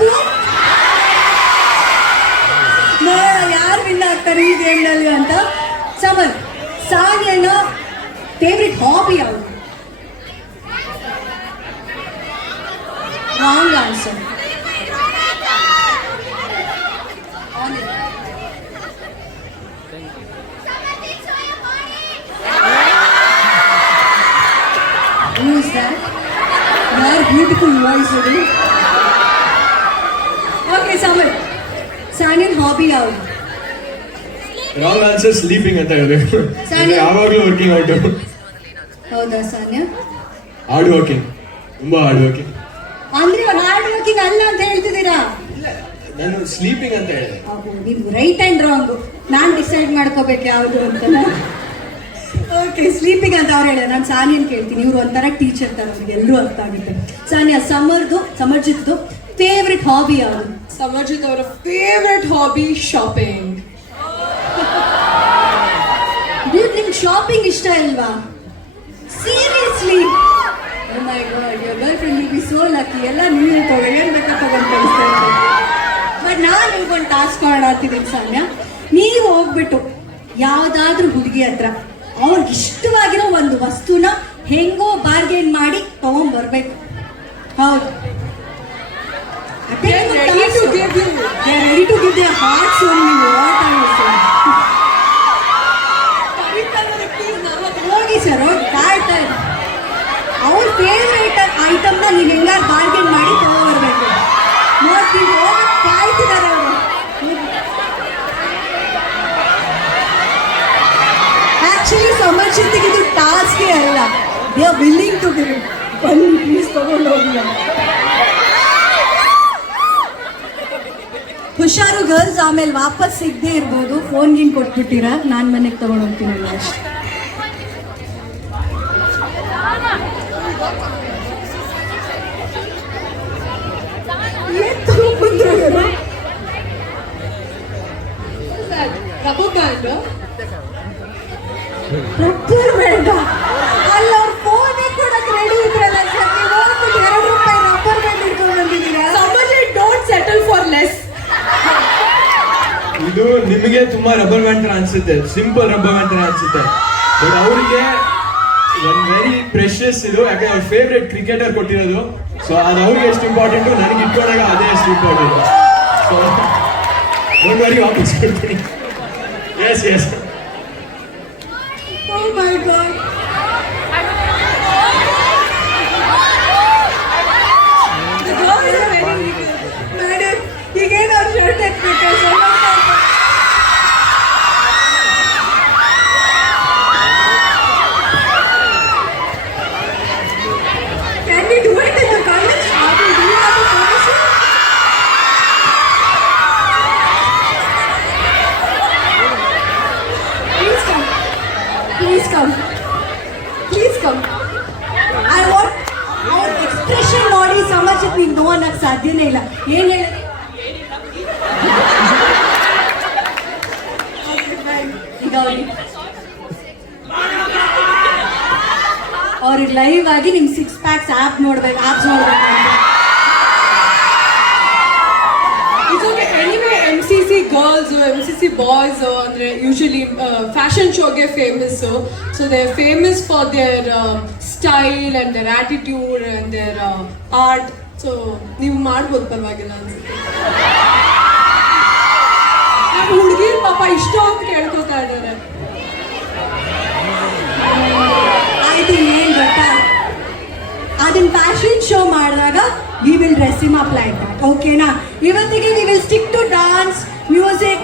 ಬೇಕು ನೋಡೋಣ ಯಾರು ವಿನ್ ಆಗ್ತಾರೆ ಈ ಗೇಮ್ನಲ್ಲಿ ಅಂತ? ಸಮನ್ ಸಾನಿಯನ ಫೇವ್ರೆಟ್ ಹಾಬಿ ಯಾವುದು? Wrong answer Who is that? Your beautiful voice ಅದು ಓಕೆ ಸಮನ್ ಸಾನಿಯನ್ ಹಾಬಿ ಯಾವುದು ರಾಂಗ್ ಆನ್ಸರ್ ಸ್ಲೀಪಿಂಗ್ ಅಂತ ಹೇಳಿದೆ ಸಾನಿಯ ಯಾವಾಗಲೂ ವರ್ಕಿಂಗ್ ಔಟ್ ಹೌದಾ ಸಾನ್ಯ ಹಾರ್ಡ್ ವರ್ಕಿಂಗ್ ತುಂಬಾ ಹಾರ್ಡ್ ವರ್ಕಿಂಗ್ ಅಂದ್ರೆ ಹಾರ್ಡ್ ವರ್ಕಿಂಗ್ ಅಲ್ಲ ಅಂತ ಹೇಳ್ತಿದ್ದೀರಾ? ನಾನು ಸ್ಲೀಪಿಂಗ್ ಅಂತ ಹೇಳಿದೆ. ನೀವು ರೈಟ್ ಆ್ಯಂಡ್ ರಾಂಗ್ ನಾನು ಡಿಸೈಡ್ ಮಾಡ್ಕೋಬೇಕು ಯಾವುದು ಅಂತ ಓಕೆ ಸ್ಲೀಪಿಂಗ್ ಅಂತ ಅವ್ರು ಹೇಳ ನಾನು ಸಾನಿಯನ್ ಕೇಳ್ತೀನಿ. ಇವರು ಒಂಥರ ಟೀಚರ್ ತರ ಅವ್ರಿಗೆ ಎಲ್ಲರೂ ಅರ್ಥ ಆಗುತ್ತೆ ಸಾನಿಯಾ ಸಮರ್ದು ಸಮರ್ಜಿತ್ದು ಫೇವ್ರೆಟ್ ಹಾಬಿ ಯಾವುದು? ಸಮರ್ಜಿತ್ ಅವರ ಫೇವ್ರೆಟ್ ಹಾಬಿ ಶಾಪಿಂಗ್ ನಿಮ್ಗೆ ಶಾಪಿಂಗ್ ಇಷ್ಟ ಇಲ್ವಾ? Seriously my god your girlfriend be so lucky ಎಲ್ಲ ನೀವೇ ತಗೋ, ಏನ್ ಬೇಕಾ ತಗೊಂಡು ಬಟ್ ನಾನು ನಿಮ್ಗೊಂದು ಟಾಸ್ಕ್ ಮಾಡಾಡ್ತಿದ್ದೀನಿ ಸಾನ್ಯ. ನೀವು ಹೋಗ್ಬಿಟ್ಟು ಯಾವುದಾದ್ರೂ ಹುಡುಗಿ ಹತ್ರ ಅವ್ರಿಗೆ ಇಷ್ಟವಾಗಿರೋ ಒಂದು ವಸ್ತುನ ಹೆಂಗೋ ಬಾರ್ಗೇನ್ ಮಾಡಿ ತಗೊಂಡ್ ಬರ್ಬೇಕು. ಹೌದು. They are ready to give you. Ready to give their hearts only what I ಹೋಗಿ ಸರ್ ಹೋಗಿ. ಕಾಯ್ತಾ ಇರಿ ಅವ್ರ ಫೇವ್ರೇಟ್ ಐಟಮ್ನ ನೀವು ಹೆಂಗಾರು ಬಾರ್ಗೇನ್ ಮಾಡಿ ತಗೋಬರ್ಬೇಕು. ನೋಡ್ತೀವಿ ಹೋಗಿ ಕಾಯ್ತಿದ್ದಾರೆ ಅವರು. ಆಕ್ಚುಲಿ ಸಮರ್ಚಿತಿಗೆ ಇದು ಟಾಸ್ಕೇ ಅಲ್ಲ. They are willing to give ಬನ್ನಿ ಪ್ಲೀಸ್ ತಗೊಂಡು ಹೋಗಿ ಹುಷಾರು ಗರ್ಲ್ಸ್ ಆಮೇಲೆ ವಾಪಸ್ ಸಿಗದೆ ಇರ್ಬೋದು. ಫೋನ್ ಗಿನ್ ಕೊಟ್ಬಿಟ್ಟಿರ. ನಾನು ಮನೆಗೆ ತಗೊಂಡು ಹೋಗ್ತೀನಿ ಅಷ್ಟೇ ತಗೊಂಡ್ಬಂದ್ರು ಇವ್ರು? ರಬ್ಬರ್ ಬ್ಯಾಂಡ್ ರಬ್ಬರ್ ಬೇಡ ಅಲ್ಲ ಅವ್ರ ಫೋನೇ ಕೊಡಕ್ ರೆಡಿ ಇದ್ರಲ್ಲ ಸರ್ ನೀವು ಹೋಗ್ಬಿಟ್ಟು ಎರಡು ರೂಪಾಯಿ ರಬ್ಬರ್ ಬ್ಯಾಂಡ್ ಇಟ್ಕೊಂಡು ಬಂದಿದ್ದೀರಾ Samarjit don't settle for less ಇದು ನಿಮಗೆ ತುಂಬಾ ರಬ್ಬರ್ ಬ್ಯಾಂಡ್ ಅನ್ಸುತ್ತೆ. ಸಿಂಪಲ್ ರಬ್ಬರ್ ಬ್ಯಾಂಡ್ ಅನ್ಸುತ್ತೆ. ಬಟ್ ಅವರಿಗೆ ಒಂದು ವೆರಿ ಪ್ರೆಷಸ್ ಇದು, ಯಾಕಂದ್ರೆ ಅವ್ರ ಫೇವ್ರೆಟ್ ಕ್ರಿಕೆಟರ್ ಕೊಟ್ಟಿರೋದು. ಸೊ ಅದು ಅವ್ರಿಗೆ ಎಷ್ಟು ಇಂಪಾರ್ಟೆಂಟು ನನಗೆ ಇಟ್ಕೊಂಡಾಗ ಅದೇ ಎಷ್ಟು ಇಂಪಾರ್ಟೆಂಟ್ ಸೊ ಒಂದು ವೆರಿ ವಾಪಸ್ ಕೊಡ್ತೀನಿ. Yes yes Oh my god. come. Please come. I want ಅವ್ರ ಎಕ್ಸ್ಪ್ರೆಷನ್ ನೋಡಿ ಸಮಾಜಕ್ಕೆ ನೀವು ನೋ ಅನ್ನಕ್ಕೆ ಸಾಧ್ಯನೇ ಇಲ್ಲ ಏನ್ ಹೇಳಿ ಈಗ ಅವ್ರಿಗೆ ಅವ್ರಿಗೆ ಲೈವ್ ಆಗಿ ನಿಮ್ ಸಿಕ್ಸ್ ಪ್ಯಾಕ್ಸ್ ಆಪ್ ನೋಡ್ಬೇಕು ಆಪ್ಸ್ ನೋಡ್ಬೇಕು MCC boys or ಅಂದ್ರೆ uh, famous. So, so they're famous for their uh, style and their attitude and their uh, art. So ನೀವು ಮಾಡ್ಬೋದು ಪರವಾಗಿಲ್ಲ ಅನ್ಸುತ್ತೆ papa ಪಾಪ ಇಷ್ಟ ಅಂತ ಕೇಳ್ಕೊತಾ ಇದ್ದಾರೆ ಆಯ್ತು ಏನ್ ಗೊತ್ತಾ ಅದನ್ನ ಫ್ಯಾಷನ್ ಶೋ ಮಾಡಿದಾಗ ವಿ ವಿಲ್ ಡ್ರೆಸ್ ಇಮ್ ಓಕೆನಾ ಇವತ್ತಿಗೆ we will stick to dance music